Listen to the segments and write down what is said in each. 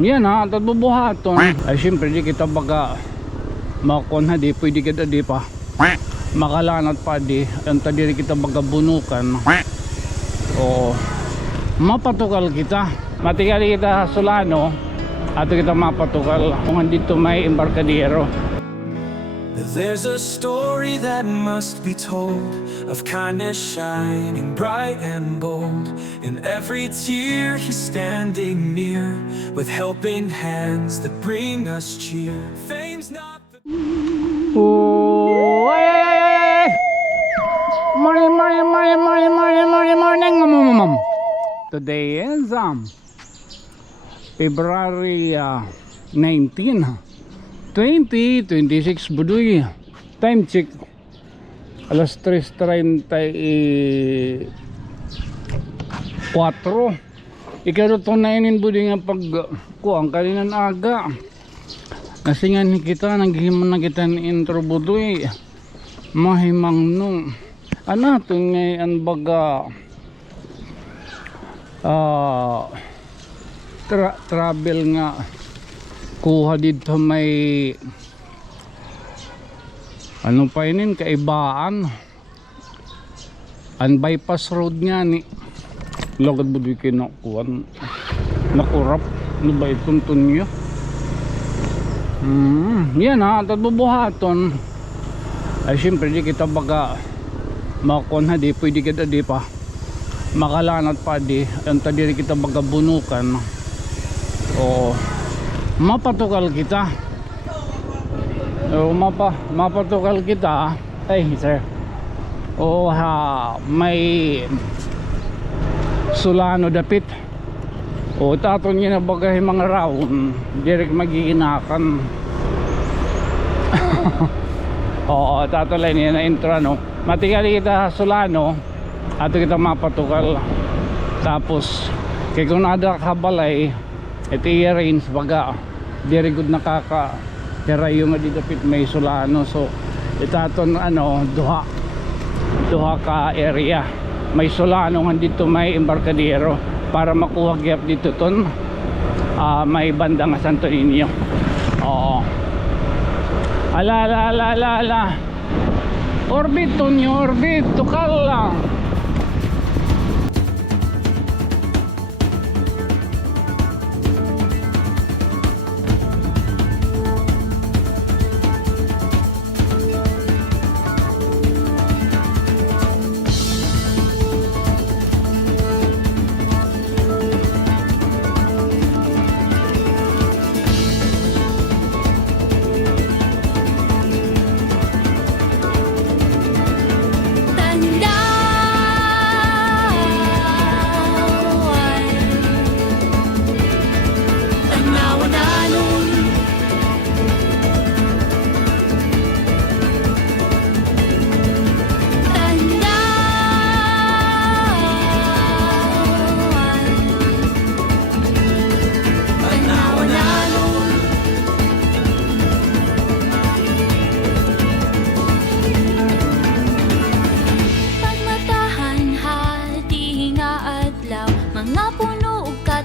Yan ha, tatubuhaton. Ay siyempre di kita baga makon ha, di pwede kita di pa makalanat pa di. Ang tadiri kita baga bunukan. O mapatukal kita. Matikali kita Solano. Ato kita mapatukal kung dito may embarkadero. There's a story that must be told of kindness shining bright and bold. In every tear he's standing near with helping hands that bring us cheer. Fame's not the... Oh, ay. Morning. Today is February 19 2026 budoy. Time check alas 3:34. Ikaroto na inin budoy nga pag kuang kalinan aga. Kasi nga ni kita naghimon na kita ni intro budoy. Mahimang nung ano to ngayon baga travel nga kuha dito may ano pa yun kaibaan ang bypass road nga ni lagad budoy kinakuan nakurap ano ba itong tunyo yan ha tatubuhaton ay siyempre di kita baga makon ha di pwede kita di pa makalanat pa di ang tadiri kita baga bunukan o mapatukal kita. O mapatukal kita. Ay sir. O ha may Solano dapit. O taton niya na bagay mga raon. Direk magiginakan. Oo, tatolay niya na intro no. Matikali kita Solano. Ato kita mapatukal. Tapos kay kung nada kabalay ito i-arrange baga very good nakaka karayo nga didapit may Solano so itaton ano duha ka area may Solano nga dito may embarkadero para makuha gyap dito ton may banda nga Santo Niño. Oo ala orbit ton yung orbit tukal lang.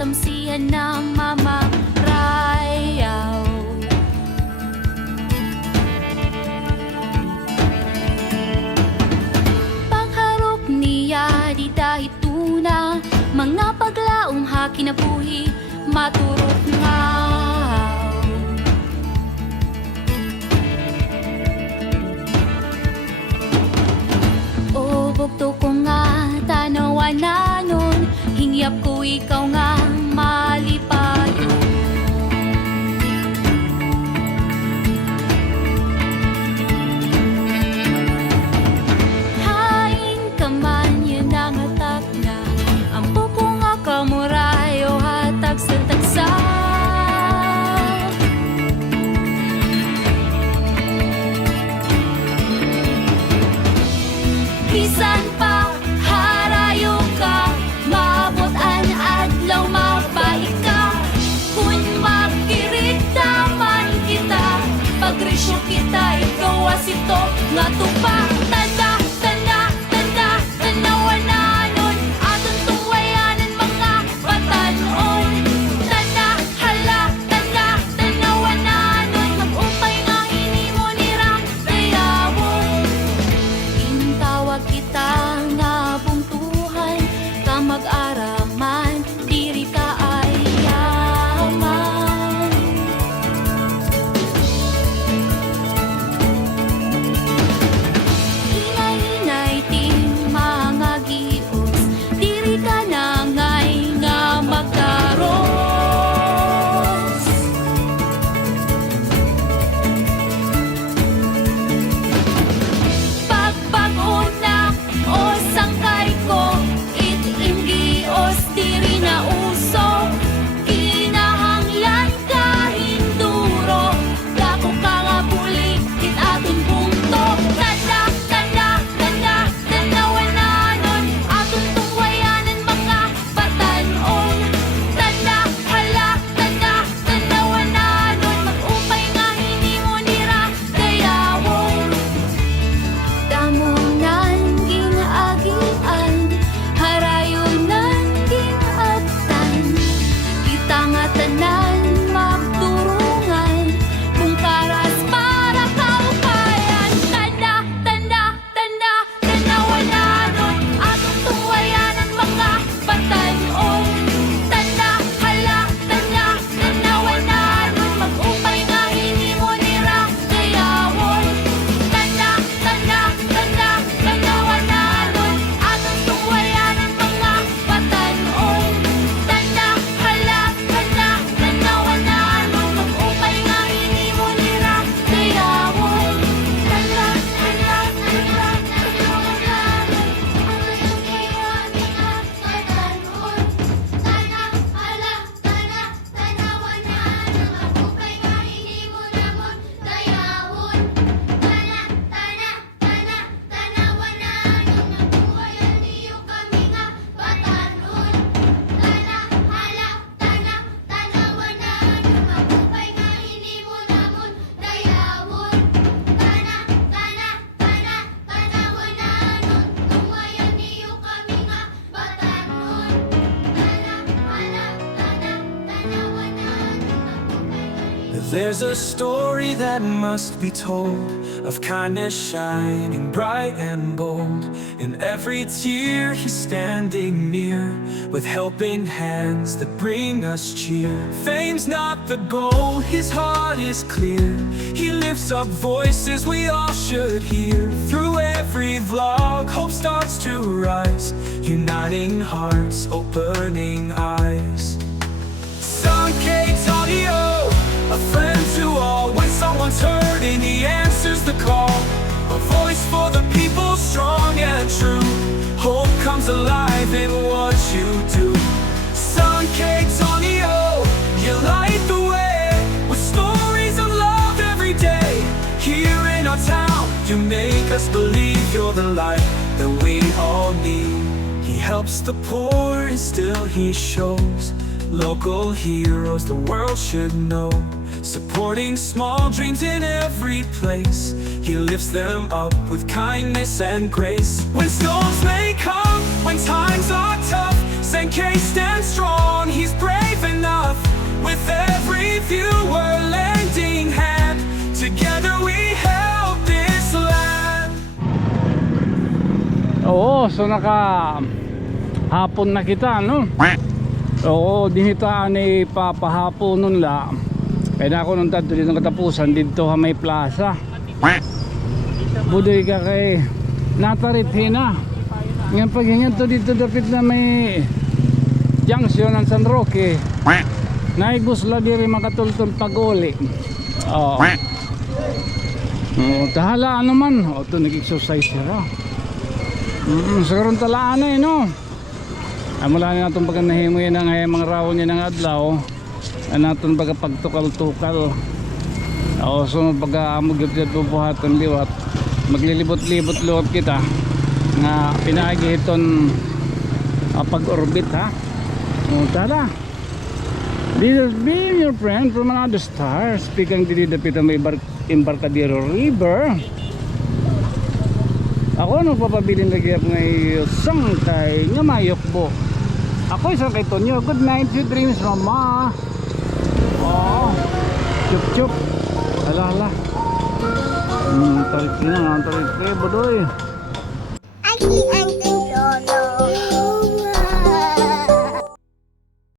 Tamsihan na mamarayaw pagharok niya di dahit tuna mga paglaong hakinabuhi maturot nga o bugto ko nga tanawan na nun hingyap ko ikaw nga malipayo hain ka man yun ang atak na ang puko nga kamurayo hatag sa tagsa bisan pa harayo ka mabot an adlaw There's a story that must be told of kindness shining bright and bold. In every tear he's standing near, with helping hands that bring us cheer. Fame's not the goal, his heart is clear. He lifts up voices we all should hear. Through every vlog, hope starts to rise, uniting hearts, opening eyes. Sankey Tonio, a friend to all. When someone's hurting, he answers the call. A voice for the people, strong and true. Hope comes alive in what you do. Sankey Tonio, you light the way with stories of love every day. Here in our town, you make us believe you're the light that we all need. He helps the poor and still he shows local heroes the world should know. Supporting small dreams in every place, he lifts them up with kindness and grace. When storms may come, when times are tough, Sankey stands strong, he's brave enough. With every viewer lending hand, together we help this land. Oo, so hapon na kita, no? Oo, dinitaan ni papahapon nun la. Kaya ako nung tato dito katapusan dito ha may plaza. Budoy ka kay natarit na. Ngayon pag hingan to dito dapit na may junction ng San Roque. Naibus la diri makatultol pag-uli. Oo. Tahala ano man. O ito nag-exercise sila. Sa karoon talaan na no. Mula na itong pagkanahimo yan ang mga rawon niya ng adlaw. Natin baga pagtukal-tukal. So pag-amugip dyan bubuhatan liwat, maglilibot-libot luot kita nga pinagi iton pag-orbit ha. Tala, this has been your friend from another star, speaking dididapit ang may Embarcadero River. Ako nagpapabilin lagi ako ngayon Sankey nga mayokbo. Ako isang kay Tonyo. Good night, sweet dreams, mama. Oh, chup chup. Ala. Tarik na, tarik kayo, bodoy.